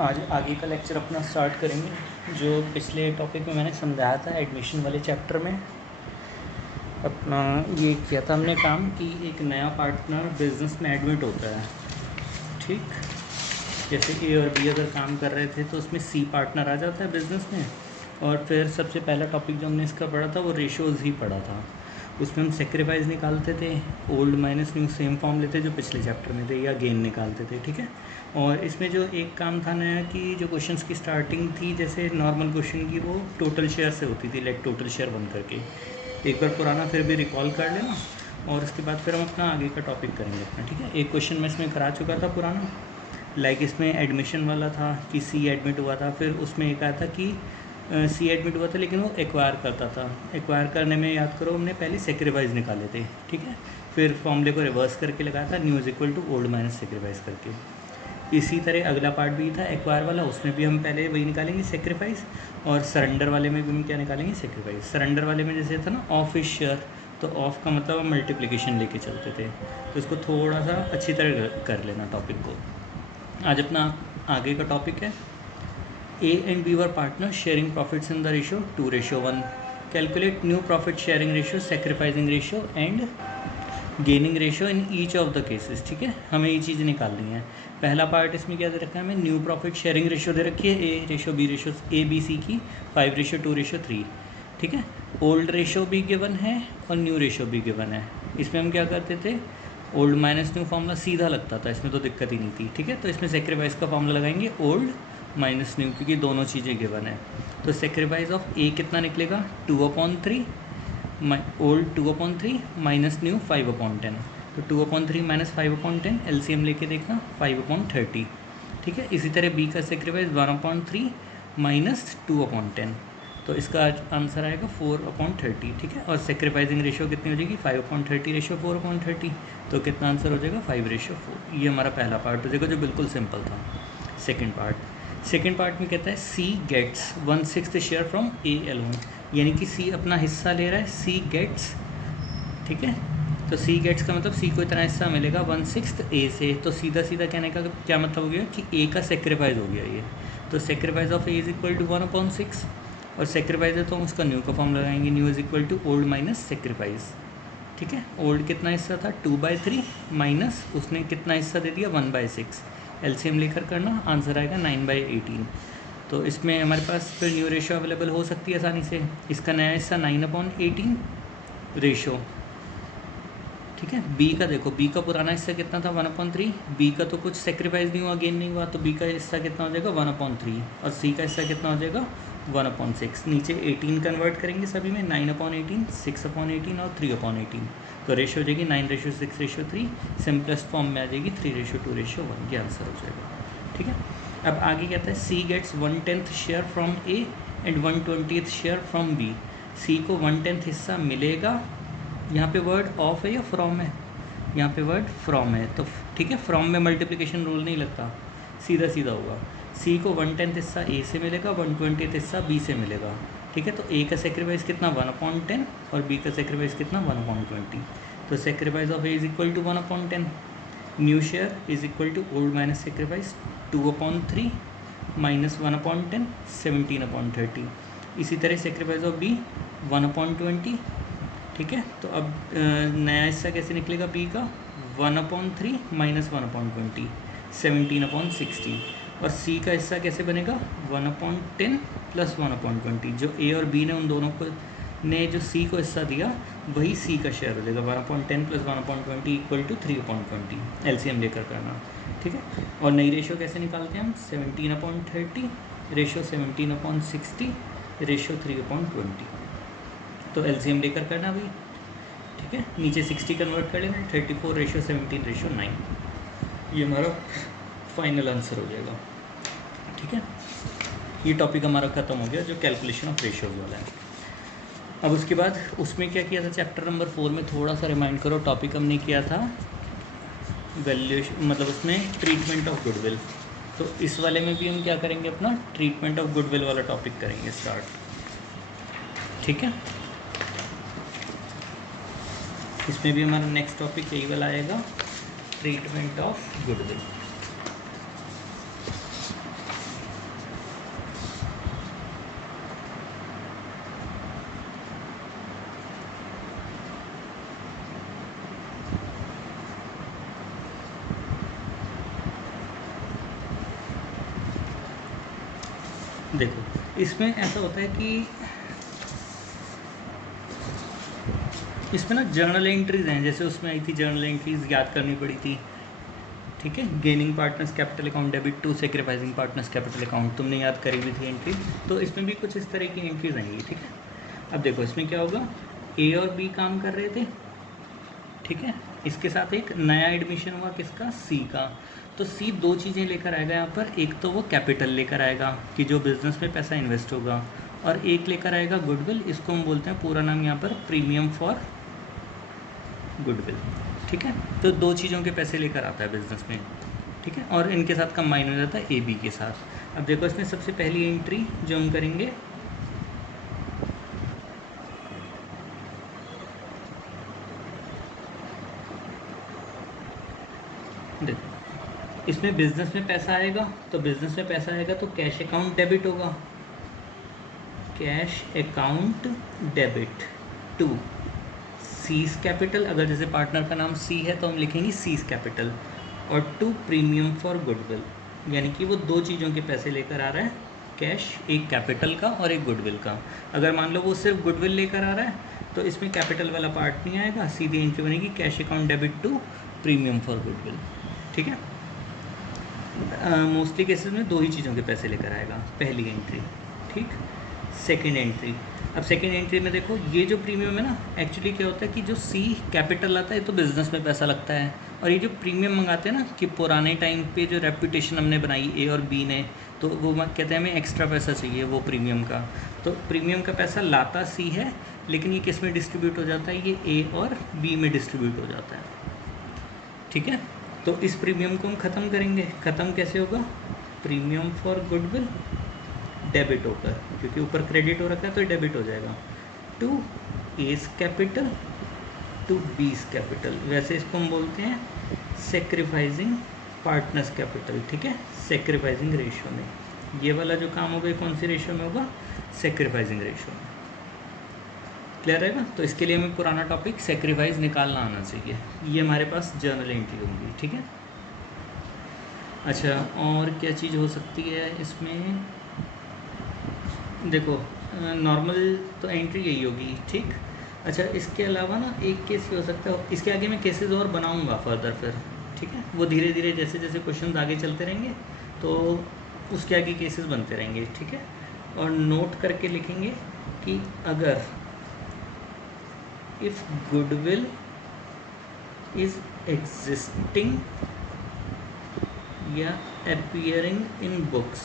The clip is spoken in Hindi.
आज आगे का लेक्चर अपना स्टार्ट करेंगे। जो पिछले टॉपिक में मैंने समझाया था एडमिशन वाले चैप्टर में अपना ये किया था हमने काम कि एक नया पार्टनर बिजनेस में एडमिट होता है। ठीक, जैसे ए और बी अगर काम कर रहे थे तो उसमें सी पार्टनर आ जाता है बिजनेस में। और फिर सबसे पहला टॉपिक जो हमने इसका पढ़ा था वो रेशोज़ ही पढ़ा था। उसमें हम सेक्रीफाइस निकालते थे, old minus new same form लेते जो पिछले चैप्टर में थे, या गेन निकालते थे। ठीक है, और इसमें जो एक काम था नया कि जो क्वेश्चंस की स्टार्टिंग थी जैसे नॉर्मल क्वेश्चन की वो टोटल शेयर से होती थी, लेट टोटल शेयर बन करके। एक बार पुराना फिर भी रिकॉल कर लेना और उसके बाद फिर हम अपना आगे का टॉपिक करेंगे अपना। ठीक है, एक क्वेश्चन मैं इसमें करा चुका था पुराना, लाइक इसमें एडमिशन वाला था कि सी एडमिट हुआ था, फिर उसमें एक आया था कि सी एडमिट हुआ था लेकिन वो एक्वायर करता था। एक्वायर करने में याद करो हमने पहले सेक्रीफाइस निकाले थे। ठीक है, फिर फॉर्मूले को रिवर्स करके लगाया था, new is equal to old minus sacrifice करके। इसी तरह अगला पार्ट भी था एक्वायर वाला, उसमें भी हम पहले वही निकालेंगे सेक्रीफाइस, और सरेंडर वाले में भी हम क्या निकालेंगे सेक्रीफाइस। सरेंडर वाले में जैसे था ना ऑफ इज शेयर, तो ऑफ का मतलब हम मल्टीप्लिकेशन लेके चलते थे, तो इसको थोड़ा सा अच्छी तरह कर लेना टॉपिक को। आज अपना आगे का टॉपिक है A and B were partners sharing profits in the ratio 2:1. Calculate new profit sharing ratio, sacrificing ratio and gaining ratio in each of the cases. ठीक है, हमें ये चीज़ निकालनी है। पहला पार्ट इसमें क्या दे रखा है हमें, न्यू प्रॉफिट शेयरिंग रेशियो दे रखी है A ratio B ratio A B C की 5:2:3। ठीक है, ओल्ड रेशियो भी गिवन है और न्यू रेशियो भी गिवन है। इसमें हम क्या करते थे, ओल्ड माइनस न्यू फॉर्मूला सीधा लगता था, इसमें तो दिक्कत ही नहीं थी। ठीक है, तो इसमें सेक्रीफाइस का फॉर्मूला लगाएंगे ओल्ड माइनस न्यू, क्योंकि दोनों चीज़ें गिवन है। तो सेक्रीफाइस ऑफ ए कितना निकलेगा 2/3, ओल्ड 2/3 माइनस न्यू 5/10। तो 2/3 माइनस 5/10 एलसीएम लेके देखना 5/30। ठीक है, इसी तरह बी का सेक्रीफाइस 1/3 माइनस 2/10, तो इसका आंसर आएगा 4/30। ठीक है, और सेक्रीफाइसिंग रेशियो कितनी हो जाएगी 5/30 रेशियो 4/30, तो कितना आंसर हो जाएगा 5:4। ये हमारा पहला पार्ट हो जाएगा जो बिल्कुल सिंपल था। सेकेंड पार्ट में कहता है C gets 1/6 share from A alone, यानी कि सी अपना हिस्सा ले रहा है, सी गेट्स। ठीक है, तो सी गेट्स का मतलब सी को इतना हिस्सा मिलेगा 1/6 ए से, तो सीधा सीधा कहने का क्या मतलब हो गया कि ए का सेक्रीफाइस हो गया ये। तो sacrifice of A is equal to 1/6, और सेक्रीफाइस है तो हम उसका न्यू का फॉर्म लगाएंगे, new is equal to old minus sacrifice. ठीक है, ओल्ड कितना हिस्सा था 2/3 माइनस उसने कितना हिस्सा दे दिया 1/6, एलसीएम लेकर करना, आंसर आएगा 9/18। तो इसमें हमारे पास फिर न्यू रेशियो अवेलेबल हो सकती है आसानी से, इसका नया हिस्सा 9/18 रेशो। ठीक है, बी का देखो, बी का पुराना हिस्सा कितना था 1/3, बी का तो कुछ सेक्रीफाइस नहीं हुआ, गेन नहीं हुआ, तो बी का हिस्सा कितना हो जाएगा 1/3, और सी का हिस्सा कितना हो जाएगा 1/6। नीचे 18 कन्वर्ट करेंगे सभी में, 9/18, 6/18 और 3/18, तो रेशियो हो जाएगी 9:6:3, सिंपलेस्ट फॉर्म में आ जाएगी 3:2:1, ये आंसर हो जाएगा। ठीक है, अब आगे कहता है C gets 1/10 share from A and 1/20 share from B. C को 1/10 हिस्सा मिलेगा, यहाँ पे वर्ड ऑफ है या फ्रॉम है, यहाँ पे वर्ड फ्रॉम है, तो ठीक है, फ्रॉम में मल्टीप्लिकेशन रूल नहीं लगता, सीधा सीधा होगा। सी को 1/10 हिस्सा ए से मिलेगा, 1/20 हिस्सा बी से मिलेगा। ठीक है, तो ए का सेक्रीफाइस कितना 1/10 और बी का सेक्रीफाइस कितना 1/20, तो sacrifice of A is equal to 1/10, new share is equal to old minus sacrifice 2/3 minus 1/10 17/30। इसी तरह सेक्रीफाइस ऑफ बी 1/20। ठीक है, तो अब नया हिस्सा कैसे निकलेगा बी का 1/3 माइनस 1/20 17/60, और सी का हिस्सा कैसे बनेगा 1/10 प्लस 1/20, जो ए और बी ने उन दोनों को ने जो सी को हिस्सा दिया वही सी का शेयर हो जाएगा 1/10 प्लस 1/20 इक्वल टू 3/20, एलसीएम लेकर करना। ठीक है, और नई रेशियो कैसे निकालते हैं हम 17/30 रेशियो 17/60 रेशियो 3/20, तो एलसीएम लेकर करना भाई। ठीक है, नीचे 60 कन्वर्ट कर लेना, 34:17:9, ये हमारा फाइनल आंसर हो जाएगा। ठीक है, ये टॉपिक हमारा ख़त्म हो गया जो कैलकुलेशन ऑफ रेशियोज वाला है। अब उसके बाद उसमें क्या किया था चैप्टर नंबर 4 में, थोड़ा सा रिमाइंड करो, टॉपिक हमने किया था वैल्यूएशन, मतलब उसमें ट्रीटमेंट ऑफ गुडविल। तो इस वाले में भी हम क्या करेंगे, अपना ट्रीटमेंट ऑफ गुडविल वाला टॉपिक करेंगे स्टार्ट। ठीक है, इसमें भी हमारा नेक्स्ट टॉपिक यही वाला आएगा, ट्रीटमेंट ऑफ गुडविल। देखो इसमें ऐसा होता है कि इसमें ना जर्नल एंट्रीज हैं, जैसे उसमें आई थी जर्नल एंट्रीज याद करनी पड़ी थी, ठीक है। Gaining partners capital account debit to sacrificing partners capital account तुमने याद करी हुई थी एंट्री, तो इसमें भी कुछ इस तरह की एंट्रीज आएंगी, ठीक है। अब देखो इसमें क्या होगा, ए और बी काम कर रहे थे, ठीक है। इसके साथ एक नया एडमिशन हुआ किसका, सी का। तो सी दो चीज़ें लेकर आएगा यहाँ पर, एक तो वो कैपिटल लेकर आएगा कि जो बिजनेस में पैसा इन्वेस्ट होगा, और एक लेकर आएगा गुडविल, इसको हम बोलते हैं पूरा नाम यहाँ पर प्रीमियम फॉर गुडविल, ठीक है। तो दो चीज़ों के पैसे लेकर आता है बिजनेस में, ठीक है, और इनके साथ कंबाइन हो जाता है ए बी के साथ। अब देखो इसमें सबसे पहली एंट्री जो हम करेंगे, देखो इसमें बिजनेस में पैसा आएगा, तो बिजनेस में पैसा आएगा तो कैश अकाउंट डेबिट होगा, cash account debit to C's capital, अगर जैसे पार्टनर का नाम सी है तो हम लिखेंगे सीज कैपिटल, और टू प्रीमियम फॉर गुडविल, यानी कि वो दो चीज़ों के पैसे लेकर आ रहा है, कैश एक कैपिटल का और एक गुडविल का। अगर मान लो वो सिर्फ गुडविल लेकर आ रहा है तो इसमें कैपिटल वाला पार्ट नहीं आएगा, सीधी एंट्री बनेगी cash account debit to premium for goodwill, ठीक है। मोस्टली केसेस में दो ही चीज़ों के पैसे लेकर आएगा पहली एंट्री, ठीक। सेकेंड एंट्री, अब सेकेंड एंट्री में देखो ये जो प्रीमियम है ना, एक्चुअली क्या होता है कि जो सी कैपिटल आता है तो बिजनेस में पैसा लगता है, और ये जो प्रीमियम मंगाते हैं ना कि पुराने टाइम पे जो रेपुटेशन हमने बनाई ए और बी ने, तो वो कहते हैं हमें एक्स्ट्रा पैसा चाहिए वो प्रीमियम का, तो प्रीमियम का पैसा लाता सी है, लेकिन ये किस में डिस्ट्रीब्यूट हो जाता है, ये ए और बी में डिस्ट्रीब्यूट हो जाता है, ठीक है। तो इस प्रीमियम को हम ख़त्म करेंगे, ख़त्म कैसे होगा, प्रीमियम फॉर गुडविल डेबिट होकर, क्योंकि ऊपर क्रेडिट हो रखा है तो डेबिट हो जाएगा, to A's capital to B's capital, वैसे इसको हम बोलते हैं सेक्रीफाइसिंग पार्टनर्स कैपिटल, ठीक है। सेक्रीफाइसिंग रेशियो में ये वाला जो काम होगा कौन सी रेशियो में होगा, सेक्रीफाइसिंग रेशियो में, क्लियर रहेगा। तो इसके लिए हमें पुराना टॉपिक सेक्रीफाइस निकालना आना चाहिए, ये हमारे पास जर्नल एंट्री होंगी, ठीक है। अच्छा और क्या चीज़ हो सकती है इसमें, देखो नॉर्मल तो एंट्री यही होगी, ठीक। अच्छा इसके अलावा ना एक केस ये हो सकता है, इसके आगे मैं केसेस और बनाऊंगा फर्दर फिर, ठीक है। वो धीरे धीरे जैसे जैसे क्वेश्चंस आगे चलते रहेंगे तो उसके आगे केसेस बनते रहेंगे, ठीक है। और नोट करके लिखेंगे कि अगर if goodwill is existing या appearing in books